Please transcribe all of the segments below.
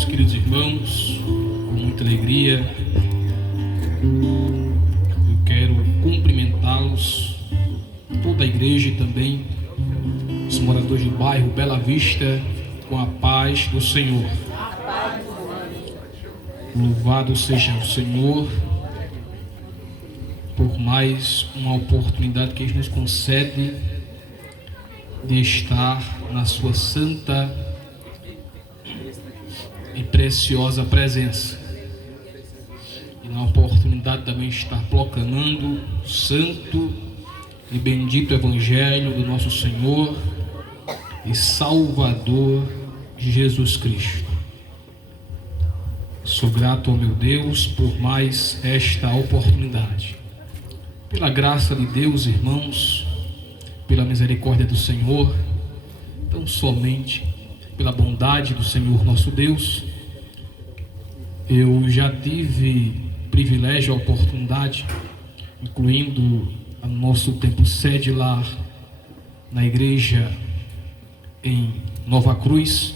Deus, queridos irmãos, com muita alegria eu quero cumprimentá-los, toda a igreja e também os moradores do bairro Bela Vista, com a paz do Senhor. Louvado seja o Senhor por mais uma oportunidade que Ele nos concede de estar na sua santa e preciosa presença, e na oportunidade também de estar proclamando o santo e bendito Evangelho do nosso Senhor e Salvador Jesus Cristo. Sou grato ao meu Deus por mais esta oportunidade. Pela graça de Deus, irmãos, pela misericórdia do Senhor, tão somente pela bondade do Senhor nosso Deus, eu já tive privilégio, a oportunidade, incluindo o nosso templo sede lá na igreja em Nova Cruz,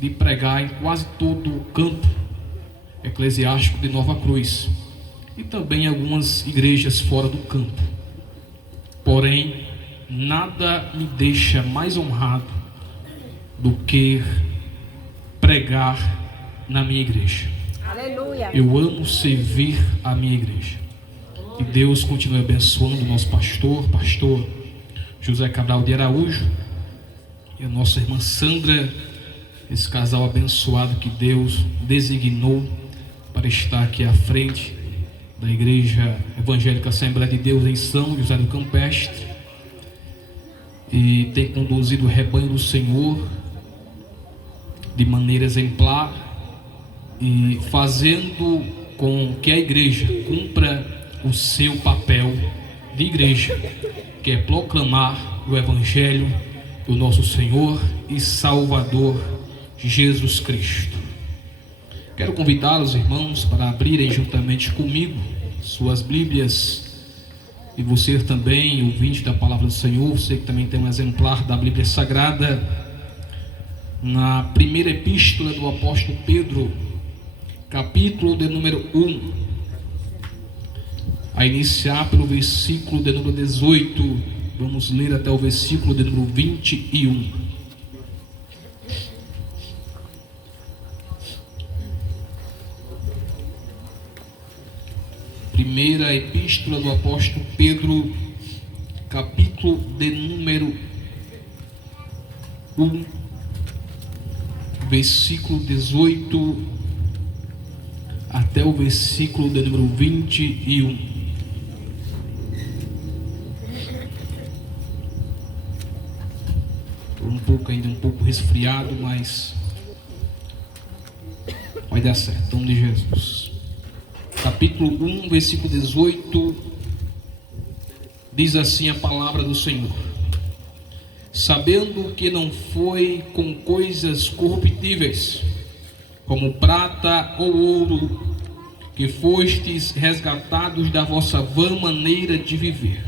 de pregar em quase todo o campo eclesiástico de Nova Cruz e também algumas igrejas fora do campo. Porém, nada me deixa mais honrado do que pregar na minha igreja. Aleluia. Eu amo servir a minha igreja. Que Deus continue abençoando o nosso pastor José Cabral de Araújo, e a nossa irmã Sandra, esse casal abençoado que Deus designou para estar aqui à frente da Igreja Evangélica Assembleia de Deus em São José do Campestre, e tem conduzido o rebanho do Senhor de maneira exemplar e fazendo com que a igreja cumpra o seu papel de igreja, que é proclamar o Evangelho do nosso Senhor e Salvador Jesus Cristo. Quero convidá-los, irmãos, para abrirem juntamente comigo suas Bíblias, e você também, ouvinte da Palavra do Senhor, você que também tem um exemplar da Bíblia Sagrada, na primeira epístola do apóstolo Pedro, capítulo de número 1, a iniciar pelo versículo de número 18, vamos ler até o versículo de número 21. Primeira epístola do apóstolo Pedro, capítulo de número 1, versículo 18 até o versículo de número 21. Estou ainda um pouco resfriado, mas vai dar certo, em nome de Jesus. Capítulo 1, versículo 18, diz assim a palavra do Senhor: sabendo que não foi com coisas corruptíveis, como prata ou ouro, que fostes resgatados da vossa vã maneira de viver,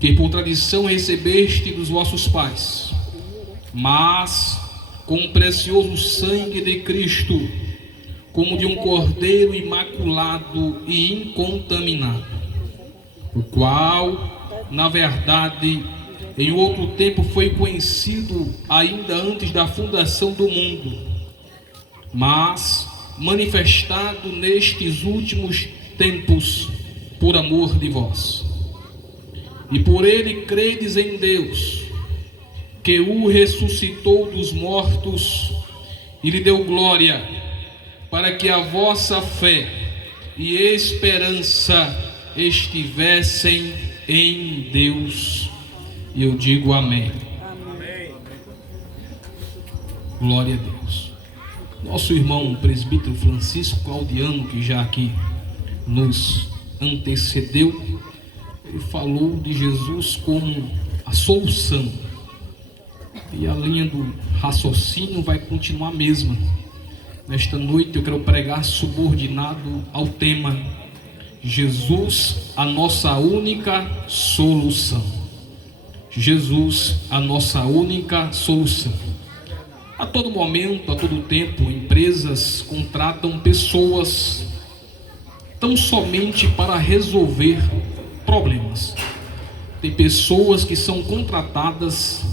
que por tradição recebeste dos vossos pais, mas com o precioso sangue de Cristo, como de um cordeiro imaculado e incontaminado, o qual, na verdade, em outro tempo foi conhecido ainda antes da fundação do mundo, mas manifestado nestes últimos tempos por amor de vós. E por ele credes em Deus, que o ressuscitou dos mortos e lhe deu glória, para que a vossa fé e esperança estivessem em Deus. E eu digo amém. Amém. Glória a Deus. Nosso irmão presbítero Francisco Claudiano, que já aqui nos antecedeu, ele falou de Jesus como a solução, e a linha do raciocínio vai continuar a mesma. Nesta noite eu quero pregar subordinado ao tema: Jesus, a nossa única solução. Jesus, a nossa única solução. A todo momento, a todo tempo, em empresas contratam pessoas tão somente para resolver problemas. Tem pessoas que são contratadas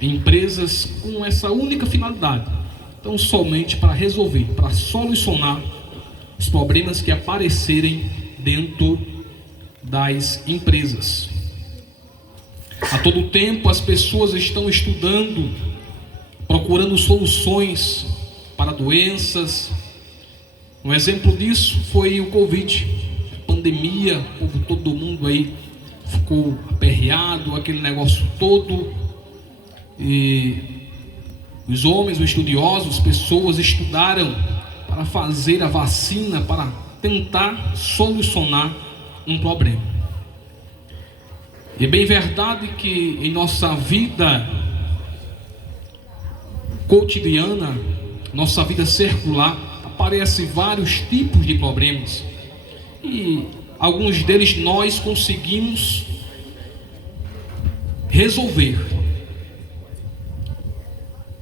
em empresas com essa única finalidade, tão somente para resolver, para solucionar os problemas que aparecerem dentro das empresas. A todo tempo as pessoas estão estudando, procurando soluções para doenças. Um exemplo disso foi o Covid, a pandemia, todo mundo aí ficou aperreado, aquele negócio todo, e os homens, os estudiosos, pessoas estudaram para fazer a vacina, para tentar solucionar um problema. E é bem verdade que em nossa vida cotidiana, nossa vida circular, aparecem vários tipos de problemas, e alguns deles nós conseguimos resolver,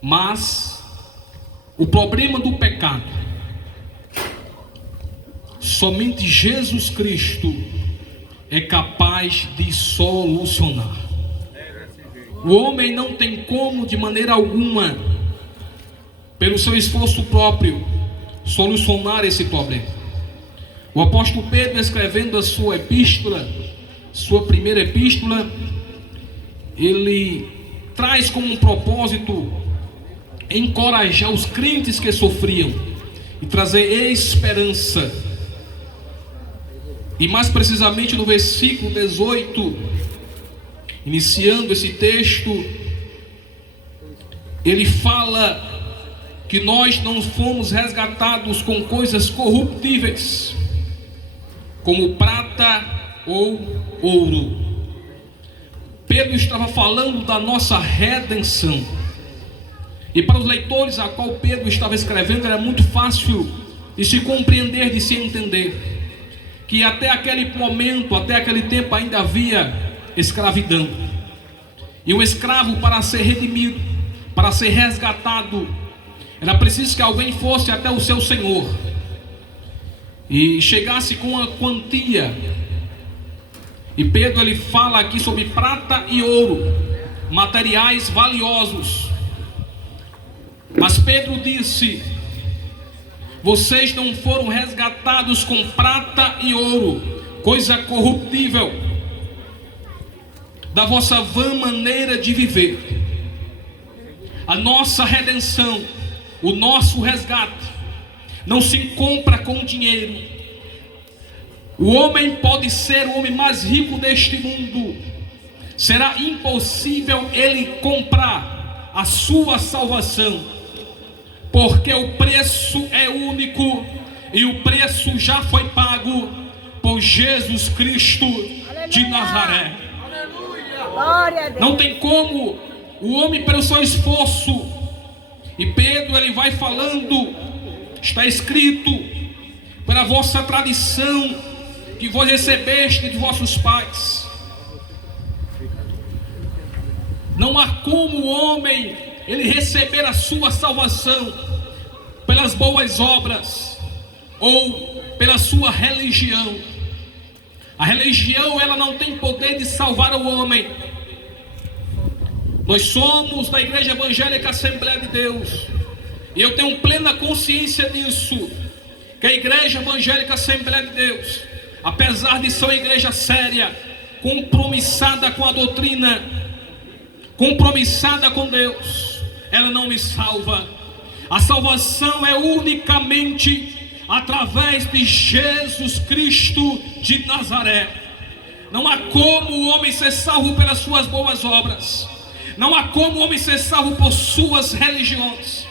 mas o problema do pecado, somente Jesus Cristo é capaz de solucionar. O homem não tem como, de maneira alguma, pelo seu esforço próprio, solucionar esse problema. O apóstolo Pedro, escrevendo a sua epístola, sua primeira epístola, ele traz como um propósito encorajar os crentes que sofriam e trazer esperança. E mais precisamente no versículo 18, iniciando esse texto, ele fala que nós não fomos resgatados com coisas corruptíveis, como prata ou ouro. Pedro estava falando da nossa redenção. E para os leitores a qual Pedro estava escrevendo, era muito fácil de se compreender, de se entender, que até aquele momento, até aquele tempo ainda havia escravidão. E o escravo, para ser redimido, para ser resgatado, era preciso que alguém fosse até o seu senhor e chegasse com uma quantia. E Pedro, ele fala aqui sobre prata e ouro, materiais valiosos. Mas Pedro disse: vocês não foram resgatados com prata e ouro, coisa corruptível, da vossa vã maneira de viver. A nossa redenção, o nosso resgate, não se compra com dinheiro. O homem pode ser o homem mais rico deste mundo, será impossível ele comprar a sua salvação, porque o preço é único e o preço já foi pago por Jesus Cristo de Nazaré. Não tem como o homem, pelo seu esforço. E Pedro, ele vai falando, está escrito: pela vossa tradição que vós recebeste de vossos pais. Não há como o homem ele receber a sua salvação pelas boas obras ou pela sua religião. A religião, ela não tem poder de salvar o homem. Nós somos da Igreja Evangélica Assembleia de Deus, e eu tenho plena consciência disso, que a Igreja Evangélica Assembleia de Deus, apesar de ser uma igreja séria, compromissada com a doutrina, compromissada com Deus, ela não me salva. A salvação é unicamente através de Jesus Cristo de Nazaré. Não há como o homem ser salvo pelas suas boas obras, não há como o homem ser salvo por suas religiões.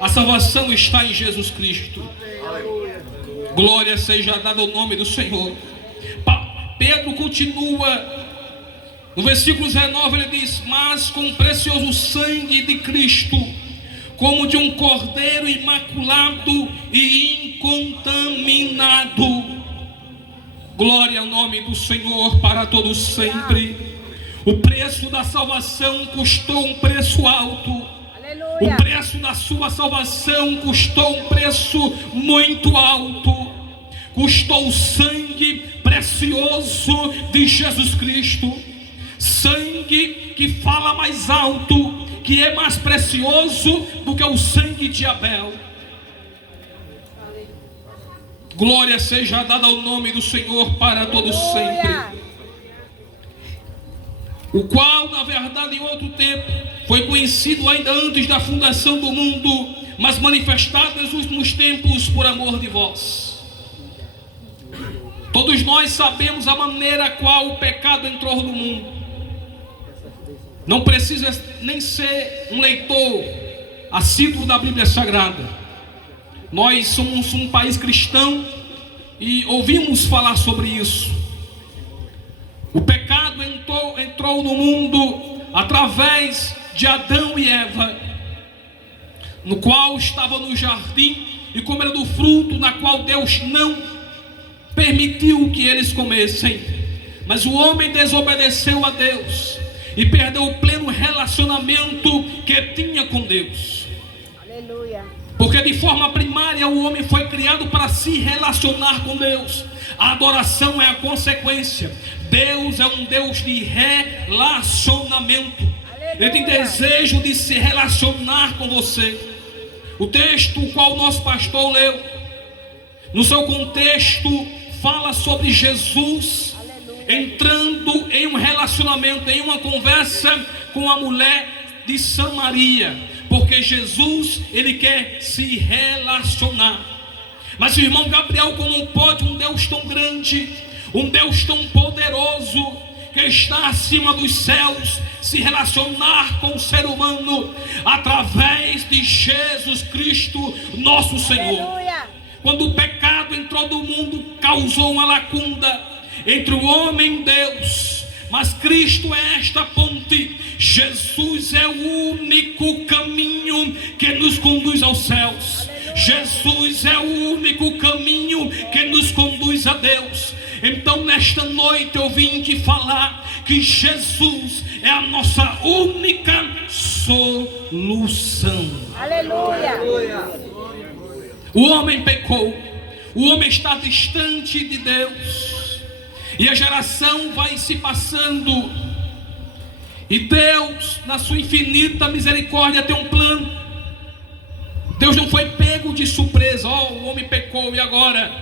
A salvação está em Jesus Cristo. Glória seja dada ao nome do Senhor. Pedro continua no versículo 19, ele diz: mas com o precioso sangue de Cristo, como de um cordeiro imaculado e incontaminado. Glória ao nome do Senhor para todos sempre. O preço da salvação custou um preço alto. O preço da sua salvação custou um preço muito alto. Custou o sangue precioso de Jesus Cristo. Sangue que fala mais alto, que é mais precioso do que o sangue de Abel. Glória seja dada ao nome do Senhor para todos sempre. O qual, na verdade, em outro tempo, foi conhecido ainda antes da fundação do mundo, mas manifestado nos últimos tempos por amor de vós. Todos nós sabemos a maneira a qual o pecado entrou no mundo. Não precisa nem ser um leitor assíduo da Bíblia Sagrada. Nós somos um país cristão e ouvimos falar sobre isso. O pecado entrou no mundo através de Adão e Eva, no qual estava no jardim e comeram do fruto na qual Deus não permitiu que eles comessem. Mas o homem desobedeceu a Deus e perdeu o pleno relacionamento que tinha com Deus. Aleluia. Porque de forma primária o homem foi criado para se relacionar com Deus. A adoração é a consequência. Deus é um Deus de relacionamento. Ele tem desejo de se relacionar com você. O texto o qual o nosso pastor leu, no seu contexto, fala sobre Jesus entrando em um relacionamento, em uma conversa com a mulher de Samaria. Porque Jesus, ele quer se relacionar. Mas o irmão Gabriel, como pode um Deus tão grande, um Deus tão poderoso, que está acima dos céus, se relacionar com o ser humano através de Jesus Cristo, nosso Senhor? Aleluia. Quando o pecado entrou no mundo, causou uma lacuna entre o homem e Deus. Mas Cristo é esta ponte. Jesus é o único caminho que nos conduz aos céus. Jesus é o único caminho que nos conduz a Deus. Então nesta noite eu vim te falar que Jesus é a nossa única solução. Aleluia. O homem pecou, o homem está distante de Deus, e a geração vai se passando, e Deus, na sua infinita misericórdia, tem um plano. Deus não foi pego de surpresa. O homem pecou e agora?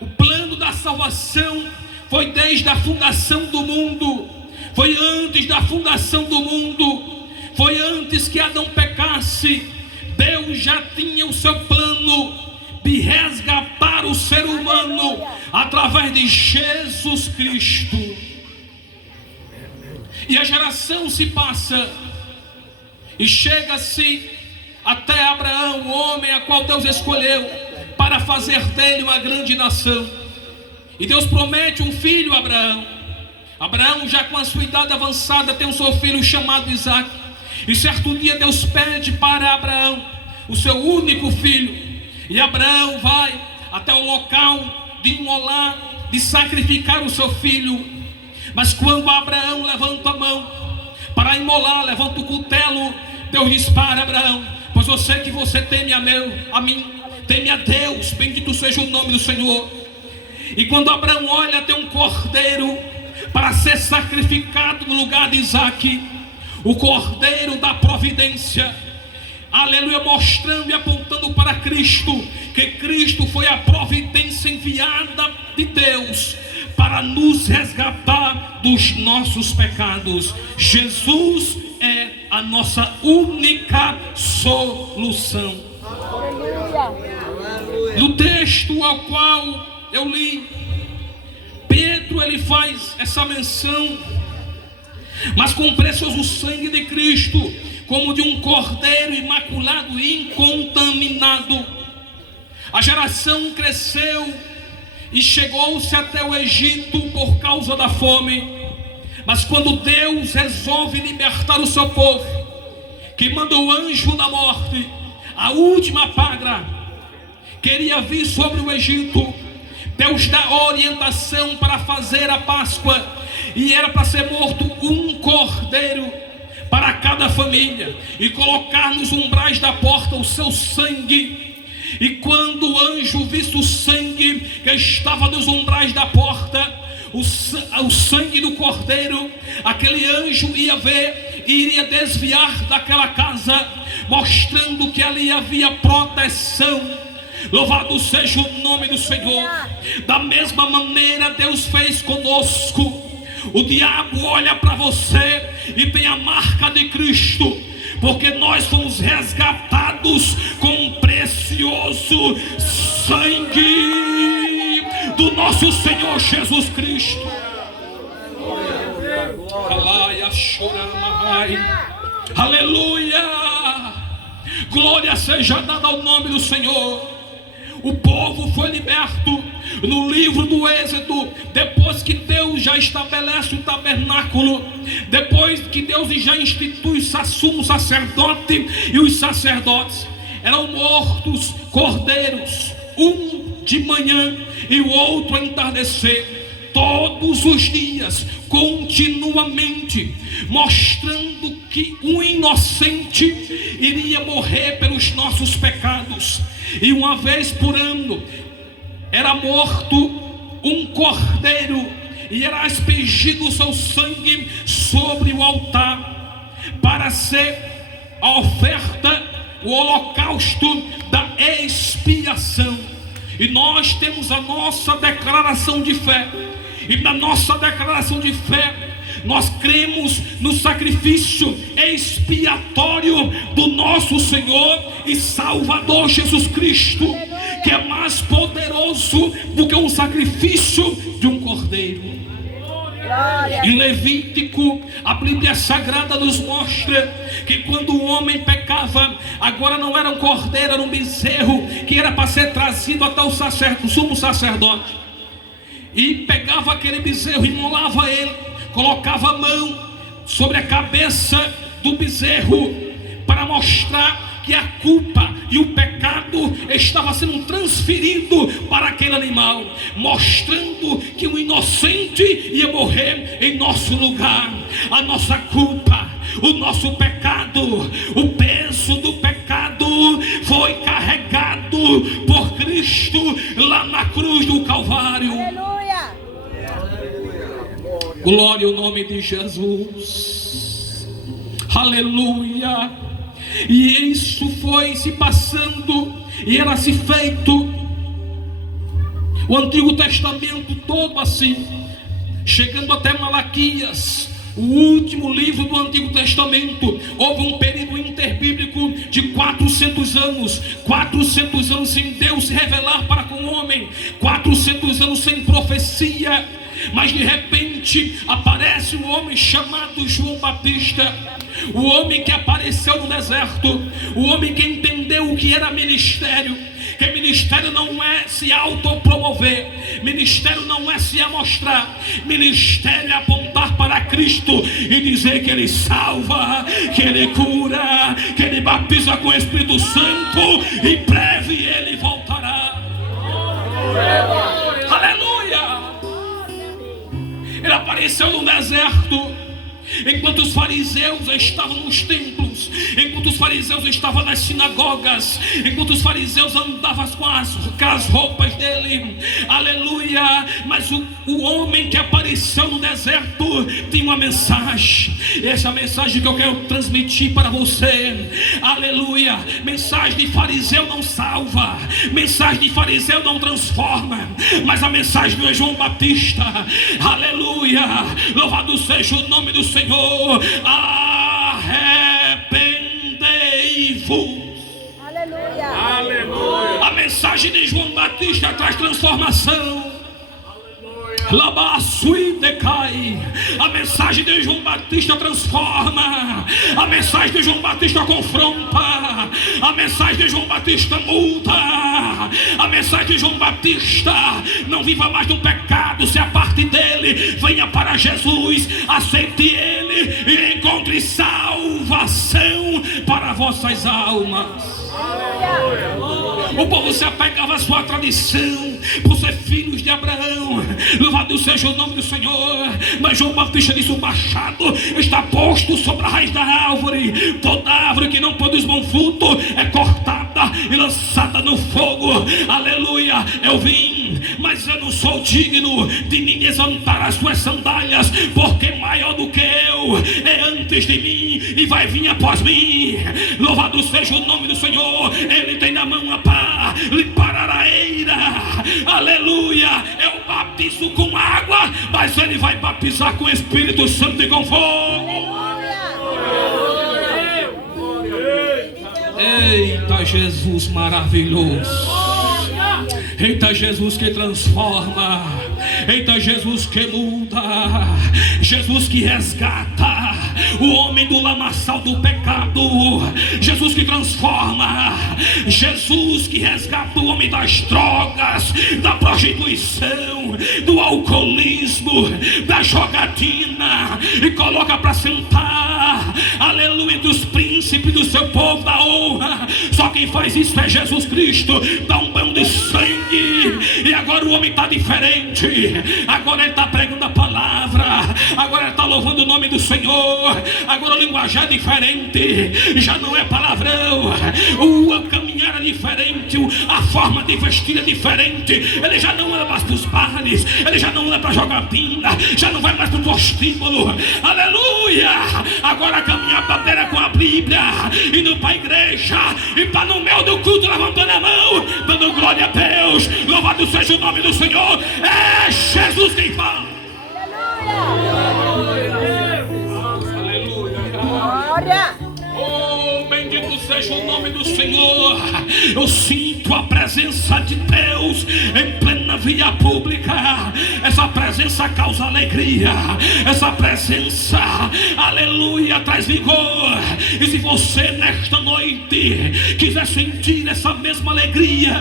O plano da salvação foi desde a fundação do mundo, foi antes da fundação do mundo, foi antes que Adão pecasse. Deus já tinha o seu plano de resgatar o ser humano através de Jesus Cristo. E a geração se passa e chega-se até Abraão, o homem a qual Deus escolheu para fazer dele uma grande nação. E Deus promete um filho a Abraão. Abraão, já com a sua idade avançada, tem um seu filho chamado Isaque. E certo dia Deus pede para Abraão o seu único filho. E Abraão vai até o local de imolar, de sacrificar o seu filho. Mas quando Abraão levanta a mão para imolar, levanta o cutelo, Deus diz para Abraão: pois eu sei que você teme a mim, teme a Deus, bendito seja o nome do Senhor. E quando Abraão olha, tem um cordeiro para ser sacrificado no lugar de Isaque, o cordeiro da providência. Aleluia, mostrando e apontando para Cristo, que Cristo foi a providência enviada de Deus para nos resgatar dos nossos pecados. Jesus é a nossa única solução. No texto ao qual eu li, Pedro ele faz essa menção: mas com o precioso sangue de Cristo, como de um cordeiro imaculado e incontaminado. A geração cresceu e chegou-se até o Egito por causa da fome. Mas quando Deus resolve libertar o seu povo, que manda o anjo da morte, a última praga queria vir sobre o Egito, Deus dá orientação para fazer a Páscoa, e era para ser morto um cordeiro, para cada família e colocar nos umbrais da porta o seu sangue. E quando o anjo visse o sangue que estava nos umbrais da porta, o sangue do cordeiro, aquele anjo ia ver e iria desviar daquela casa, mostrando que ali havia proteção. Louvado seja o nome do Senhor. Da mesma maneira Deus fez conosco. O diabo olha para você e tem a marca de Cristo, porque nós fomos resgatados com um precioso sangue do nosso Senhor Jesus Cristo. Aleluia! Glória seja dada ao nome do Senhor. O povo foi liberto no livro do Êxodo, depois que Deus já estabelece o tabernáculo, depois que Deus já institui o sumo sacerdote, e os sacerdotes eram mortos cordeiros, um de manhã e o outro a entardecer, todos os dias, continuamente, mostrando que um inocente iria morrer pelos nossos pecados. E uma vez por ano era morto um cordeiro e era aspergido o seu sangue sobre o altar, para ser a oferta, o holocausto da expiação. E nós temos a nossa declaração de fé, e na nossa declaração de fé nós cremos no sacrifício expiatório do nosso Senhor e Salvador Jesus Cristo, que é mais poderoso do que um sacrifício de um cordeiro. Em Levítico, a Bíblia Sagrada nos mostra que quando o homem pecava, agora não era um cordeiro, era um bezerro, que era para ser trazido até o sumo sacerdote, e pegava aquele bezerro, imolava ele, colocava a mão sobre a cabeça do bezerro, para mostrar que a culpa e o pecado estava sendo transferido para aquele animal, mostrando que o inocente ia morrer em nosso lugar. A nossa culpa, o nosso pecado, o peso do pecado foi carregado por Cristo lá na cruz do Calvário. Aleluia! Glória ao nome de Jesus. Aleluia. E isso foi se passando e era se feito o Antigo Testamento todo assim, chegando até Malaquias, o último livro do Antigo Testamento. Houve um período interbíblico de 400 anos, 400 anos sem Deus se revelar para com o homem, 400 anos sem profecia. Mas de repente aparece um homem chamado João Batista, o homem que apareceu no deserto, o homem que entendeu o que era ministério. Que ministério não é se autopromover, ministério não é se amostrar, ministério é apontar para Cristo e dizer que Ele salva, que Ele cura, que Ele batiza com o Espírito Santo, e breve Ele voltará. Aleluia! Ele apareceu no deserto, enquanto os fariseus estavam nos templos, enquanto os fariseus estavam nas sinagogas, enquanto os fariseus andavam com as roupas dele, aleluia. Mas o homem que apareceu no deserto tinha uma mensagem, essa mensagem que eu quero transmitir para você, aleluia. Mensagem de fariseu não salva, mensagem de fariseu não transforma, mas a mensagem do João Batista, aleluia, louvado seja o nome do Senhor. Arrependei-vos. Aleluia. Aleluia. A mensagem de João Batista traz transformação. A mensagem de João Batista transforma. A mensagem de João Batista confronta. A mensagem de João Batista muda. A mensagem de João Batista: não viva mais no pecado, se aparte dele, venha para Jesus, aceite ele e encontre salvação para vossas almas. O povo se apegava à sua tradição, por ser filhos de Abraão. Louvado seja o nome do Senhor. Mas João Batista disse: o machado está posto sobre a raiz da árvore. Toda árvore que não produz bom fruto é cortada e lançada no fogo. Aleluia. Eu vim, mas eu não sou digno de me desatar as suas sandálias, porque maior do que eu é antes de mim e vai vir após mim. Louvado seja o nome do Senhor. Ele tem na mão a pá, limpar a eira. Aleluia. Eu batizo com água, mas ele vai batizar com o Espírito Santo e com fogo. Eita, Jesus maravilhoso. Eita, Jesus que transforma. Eita, Jesus que muda. Jesus que resgata o homem do lamaçal do pecado. Jesus que transforma. Jesus que resgata o homem das drogas, da prostituição, do alcoolismo, da jogatina, e coloca para sentar, aleluia, entre os príncipes do seu povo da honra. Só quem faz isso é Jesus Cristo. Dá um banho de sangue. E agora o homem está diferente. Agora ele está pregando a palavra. Agora ele está louvando o nome do Senhor. Agora o linguajar é diferente. Já não é palavrão. O caminhar é diferente. A forma de vestir é diferente. Ele já não anda mais para os bares. Ele já não anda para jogar pinda. Já não vai mais para o prostíbulo. Aleluia. Agora caminha a bandeira com a Bíblia, indo para a igreja, e está no meio do culto levantando a mão, dando glória a Deus. Louvado seja o nome do Senhor. É Jesus quem fala. Aleluia. Glória. Oh, bendito seja o nome do Senhor. Eu sinto a presença de Deus em plena via pública. Essa presença causa alegria. Essa presença, aleluia, traz vigor. E se você nesta noite quiser sentir essa mesma alegria,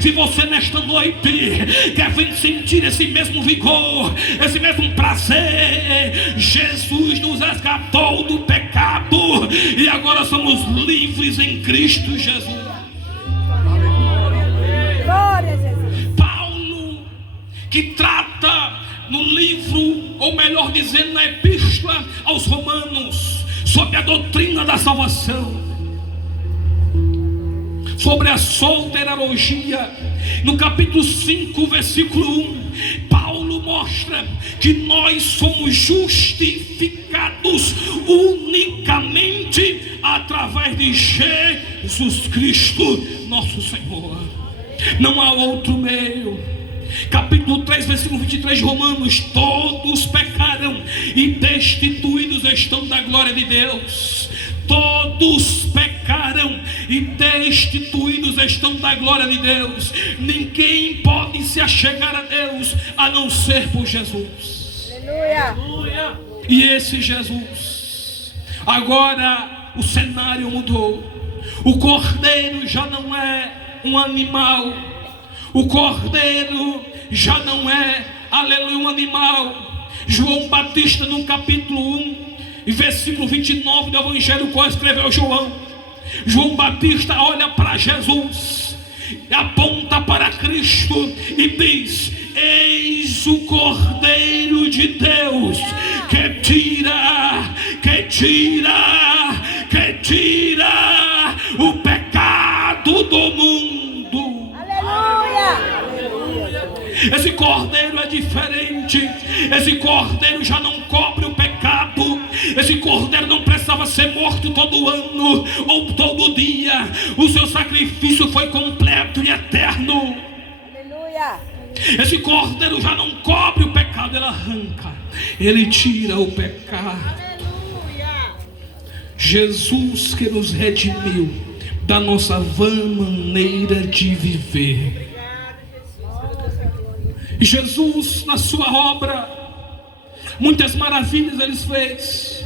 se você nesta noite quer sentir esse mesmo vigor, esse mesmo prazer, Jesus nos resgatou do pecado e agora somos livres em Cristo Jesus. Glória a Jesus. Paulo, que trata no livro, ou melhor dizendo, na epístola aos Romanos, sobre a doutrina da salvação, sobre a soteriologia, no capítulo 5, versículo 1, Paulo mostra que nós somos justificados unicamente através de Jesus Cristo, nosso Senhor. Não há outro meio. Capítulo 3, versículo 23 de Romanos: todos pecaram e destituídos estão da glória de Deus. Todos pecaram e destituídos estão da glória de Deus. Ninguém pode se achegar a Deus a não ser por Jesus. Aleluia. E esse Jesus, agora o cenário mudou. O cordeiro já não é um animal. O cordeiro já não é, aleluia, um animal. João Batista, no capítulo 1, versículo 29 do Evangelho qual escreveu João, João Batista olha para Jesus, aponta para Cristo e diz: eis o Cordeiro de Deus que tira o pecado do mundo. Aleluia. Esse cordeiro é diferente. Esse cordeiro já não cobre o pecado. Esse cordeiro não precisava ser morto todo ano ou todo dia. O seu sacrifício foi completo e eterno. Aleluia. Esse cordeiro já não cobre o pecado, ele arranca, ele tira o pecado. Aleluia. Jesus que nos redimiu da nossa vã maneira de viver. E Jesus, na sua obra, muitas maravilhas ele fez.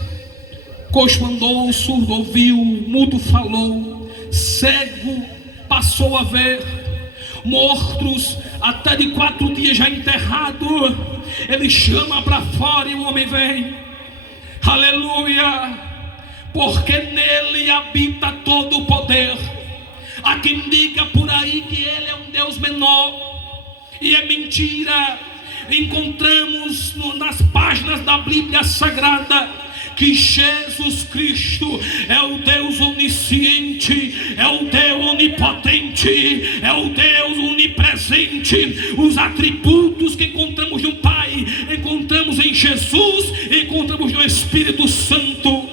Coxo andou, surdo ouviu, mudo falou, cego passou a ver, mortos até de 4 dias já enterrado, ele chama para fora e o homem vem. Aleluia. Porque nele habita todo o poder. Há quem diga por aí que Ele é um Deus menor, e é mentira. Encontramos nas páginas da Bíblia Sagrada que Jesus Cristo é o Deus onisciente, é o Deus onipotente, é o Deus onipresente. Os atributos que encontramos no Pai, encontramos em Jesus, encontramos no Espírito Santo.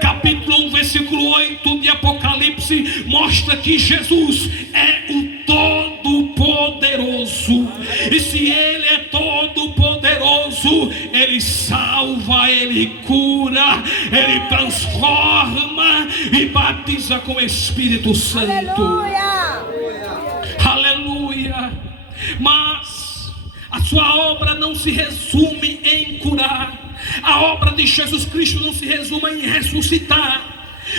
Capítulo 1, versículo 8 de Apocalipse mostra que Jesus é o Todo-Poderoso. E se Ele é Todo-Poderoso, Ele salva, Ele cura, Ele transforma e batiza com o Espírito Santo. Aleluia! Aleluia! Mas a sua obra não se resume em curar. A obra de Jesus Cristo não se resume em ressuscitar.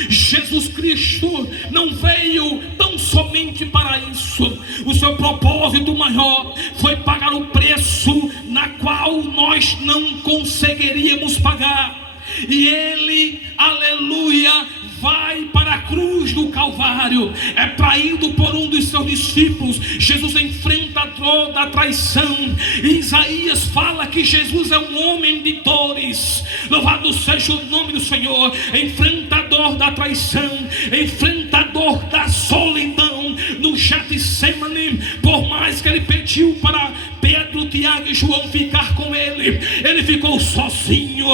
Jesus Cristo não veio tão somente para isso. O seu propósito maior foi pagar o preço na qual nós não conseguiríamos pagar. E Ele, aleluia, vai para a cruz do Calvário. É traído por um dos seus discípulos. Jesus enfrenta a dor da traição. E Isaías fala que Jesus é um homem de dores. Louvado seja o nome do Senhor. Enfrenta a dor da traição, enfrenta a dor da solidão no Getsemane. Por mais que ele pediu para Pedro, Tiago e João ficar com ele, ele ficou sozinho.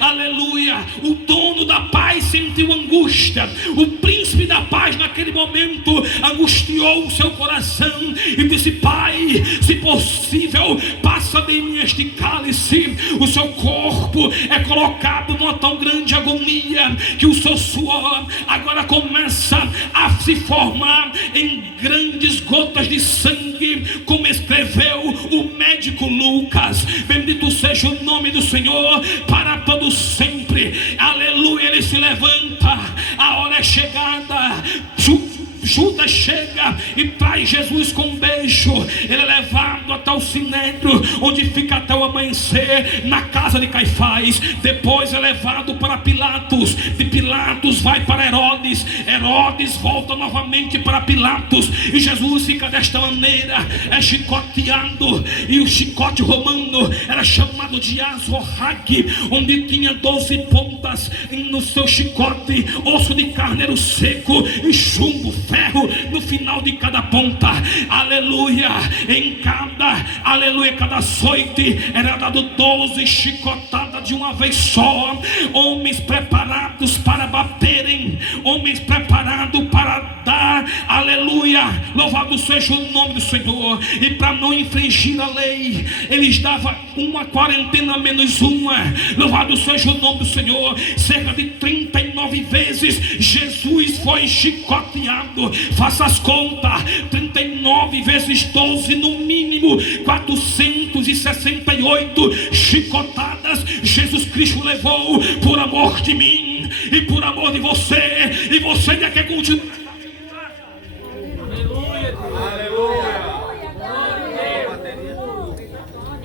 Aleluia. O dono da paz sentiu angústia. O príncipe da paz naquele momento angustiou o seu coração e disse: Pai, se possível, passa de mim este cálice. O seu corpo é colocado numa tão grande agonia que o seu suor agora começa a se formar em grandes gotas de sangue, como escreveu o médico Lucas. Bendito seja o nome do Senhor para todo sempre. Aleluia. Ele se levanta, a hora é chegada. Judas chega e traz Jesus com um beijo. Ele é levado até o sinédrio, onde fica até o amanhecer, na casa de Caifás. Depois é levado para Pilatos. De Pilatos vai para Herodes. Herodes volta novamente para Pilatos. E Jesus fica desta maneira, é chicoteado. E o chicote romano era chamado de azorrague, onde tinha 12 pontas no seu chicote, osso de carneiro seco e chumbo, ferro no final de cada ponta. Aleluia. Em cada, aleluia, cada açoite era dado 12 chicotadas de uma vez só. Homens preparados para baterem, homens preparados para dar, aleluia, louvado seja o nome do Senhor. E para não infringir a lei, eles davam uma quarentena menos uma. Louvado seja o nome do Senhor. Cerca de 39 vezes Jesus foi chicoteado. Faça as contas: 39 vezes 12, no mínimo 468 chicotadas Jesus Cristo levou por amor de mim e por amor de você. E você ainda quer continuar? Aleluia.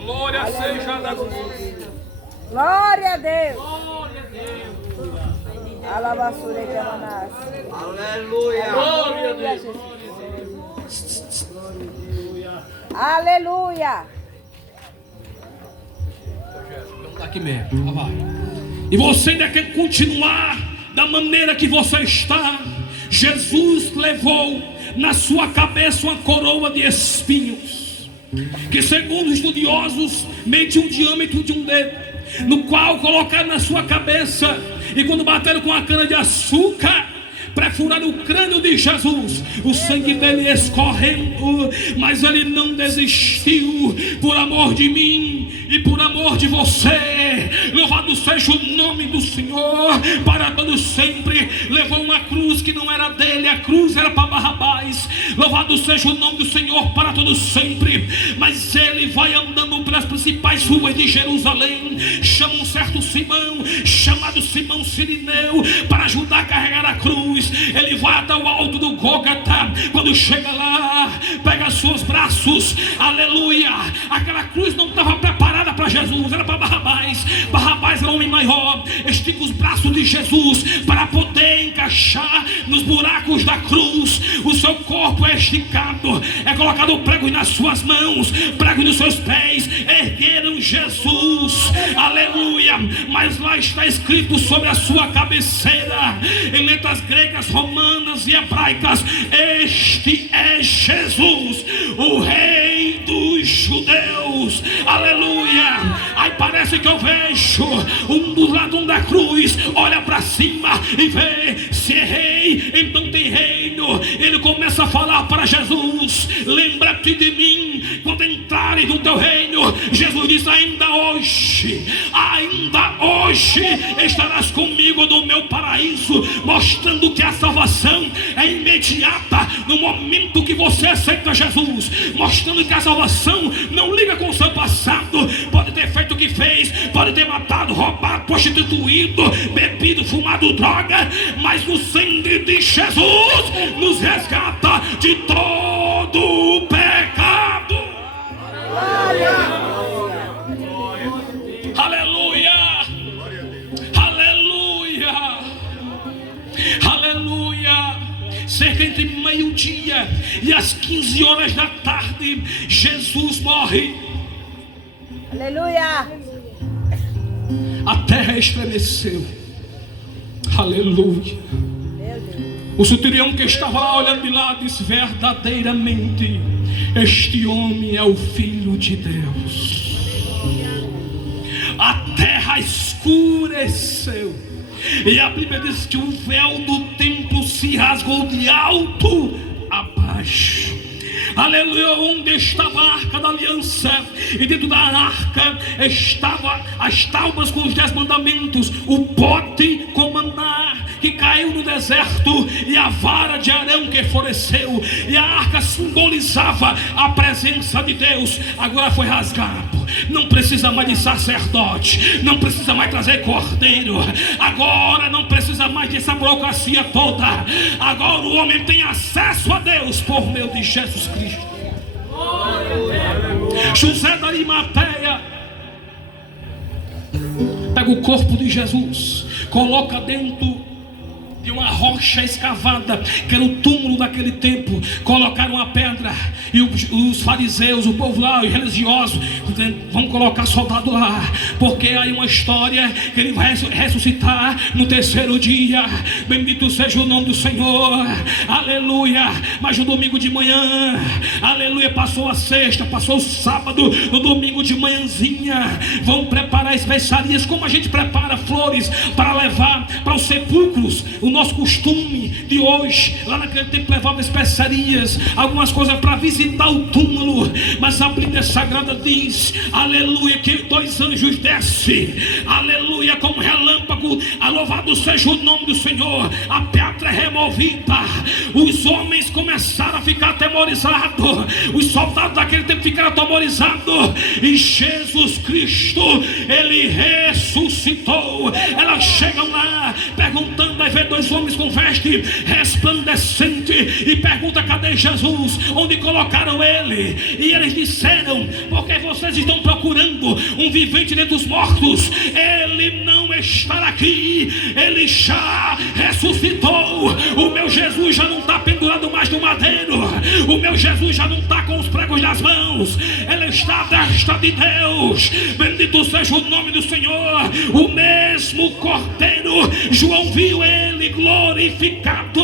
Glória seja a Deus. Glória a Deus. Alabaçure que amanás. Aleluia. Glória a Deus. Aleluia. Vamos aqui mesmo. Lá vai. E você ainda quer continuar da maneira que você está? Jesus levou na sua cabeça uma coroa de espinhos, que segundo os estudiosos mede um diâmetro de um dedo, no qual colocaram na sua cabeça. E quando bateram com a cana de açúcar, perfuraram o crânio de Jesus, o sangue dele escorrendo, mas ele não desistiu. Por amor de mim e por amor de você, louvado seja o nome do Senhor para todos sempre. Levou uma cruz que não era dele, a cruz era para Barrabás. Louvado seja o nome do Senhor para todos sempre. Mas ele vai andando pelas principais ruas de Jerusalém, chama um certo Simão, chamado Simão Sirineu, para ajudar a carregar a cruz. Ele vai até o alto do Gólgota. Quando chega lá, pega seus braços, aleluia, aquela cruz não estava preparada para Jesus, era para Barrabás. Barrabás era um homem maior. Estica os braços de Jesus para poder encaixar nos buracos da cruz. O seu corpo é esticado, é colocado pregos nas suas mãos, pregos nos seus pés. Ergueram Jesus, aleluia. Mas lá está escrito sobre a sua cabeceira, em letras gregas, romanas e hebraicas: este é Jesus, o Rei dos Judeus, aleluia. Aí parece que eu vejo um do lado da cruz, olha para cima e vê: se é rei, então tem reino. Ele começa a falar para Jesus: lembra-te de mim quando entrares no teu reino. Jesus diz: ainda hoje estarás comigo no meu paraíso, mostrando que a salvação é imediata no momento que você aceita Jesus, mostrando que a salvação não liga com o seu passado. Pode ter feito o que fez, pode ter matado, roubado, prostituído, bebido, fumado droga, mas o sangue de Jesus nos resgata de todo o pecado. Aleluia, aleluia, aleluia. Cerca entre meio-dia e as 15 horas da tarde, Jesus morre. Aleluia. A terra estremeceu. Aleluia. Meu Deus. O centurião que estava lá olhando de lá disse: verdadeiramente este homem é o Filho de Deus. A terra escureceu, e a Bíblia diz que o véu do templo se rasgou de alto a baixo. Aleluia. Onde estava a arca da aliança, e dentro da arca estava as tábuas com os 10 mandamentos, o pote com maná que caiu no deserto, e a vara de Arão que floresceu, e a arca simbolizava a presença de Deus. Agora foi rasgado. Não precisa mais de sacerdote, não precisa mais trazer cordeiro, agora não precisa mais dessa burocracia toda. Agora o homem tem acesso a Deus por meio de Jesus Cristo. José da Arimateia pega o corpo de Jesus, coloca dentro de uma rocha escavada, que era o túmulo daquele tempo. Colocaram a pedra, e os fariseus, o povo lá, os religiosos, vão colocar soldado lá, porque aí uma história que ele vai ressuscitar no terceiro dia. Bendito seja o nome do Senhor, aleluia. Mas no domingo de manhã, aleluia, passou a sexta, passou o sábado, no domingo de manhãzinha vão preparar especiarias, como a gente prepara flores para levar para os sepulcros. O nosso costume de hoje, lá naquele tempo, levava especiarias, algumas coisas para visitar o túmulo. Mas a Bíblia Sagrada diz, aleluia, que 2 anjos descem, aleluia, como relâmpago. Louvado seja o nome do Senhor. A pedra é removida, os homens começaram a ficar atemorizados, os soldados daquele tempo ficaram atemorizados, e Jesus Cristo, ele ressuscitou. Elas chegam lá perguntando, aí vê 2 homens com veste resplandecente e pergunta: cadê Jesus? Onde colocaram ele? E eles disseram: porque vocês estão procurando um vivente dentre os mortos? Ele não está aqui, ele já ressuscitou. O meu Jesus já não está pendurado mais no madeiro, o meu Jesus já não está com os pregos nas mãos, ele está à destra de Deus. Bendito seja o nome do Senhor. O mesmo Cordeiro, João viu ele glorificado,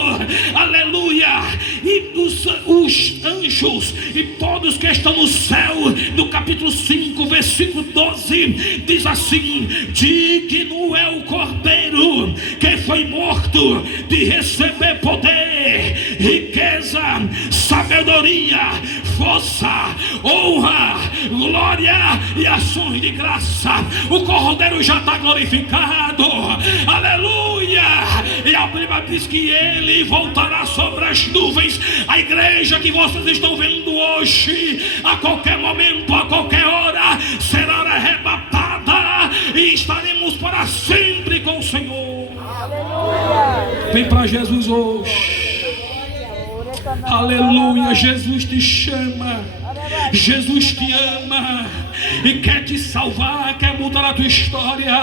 aleluia. E os anjos e todos que estão no céu, no capítulo 5, versículo 12, diz assim: digno é o Cordeiro que foi morto de receber poder, riqueza, sabedoria, força, honra, glória e ações de graça. O Cordeiro já está glorificado, aleluia. E a Bíblia diz que ele voltará sobre as nuvens. A igreja que vocês estão vendo hoje, a qualquer momento, a qualquer hora, será arrebatada e estaremos para sempre com o Senhor. Aleluia. Vem para Jesus hoje. Aleluia. Jesus te chama. Jesus te ama e quer te salvar, quer mudar a tua história.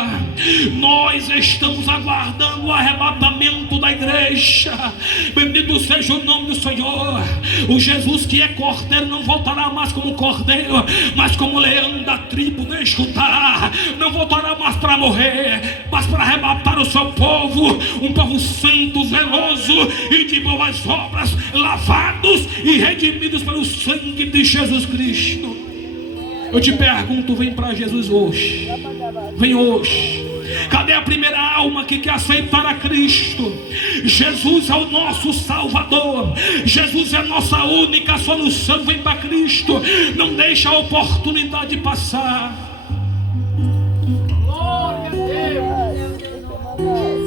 Nós estamos aguardando o arrebatamento da igreja. Bendito seja o nome do Senhor. O Jesus que é cordeiro não voltará mais como cordeiro, mas como leão da tribo de Judá. Não voltará mais para morrer, mas para arrebatar o seu povo, um povo santo, zeloso e de boas obras, lavados e redimidos pelo sangue de Jesus Cristo. Eu te pergunto, vem para Jesus hoje. Vem hoje. Cadê a primeira alma que quer aceitar a Cristo? Jesus é o nosso Salvador. Jesus é a nossa única solução. Vem para Cristo. Não deixa a oportunidade passar.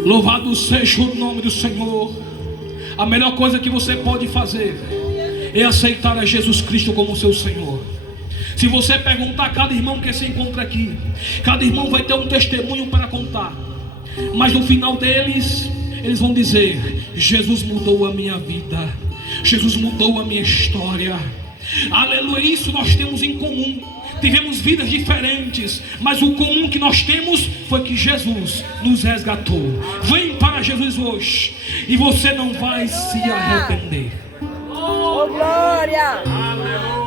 Louvado seja o nome do Senhor. A melhor coisa que você pode fazer é aceitar a Jesus Cristo como seu Senhor. Se você perguntar a cada irmão que se encontra aqui, cada irmão vai ter um testemunho para contar, mas no final deles, eles vão dizer: Jesus mudou a minha vida, Jesus mudou a minha história. Aleluia, isso nós temos em comum. Tivemos vidas diferentes, mas o comum que nós temos foi que Jesus nos resgatou. Vem para Jesus hoje e você não vai se arrepender. Oh, glória! Aleluia!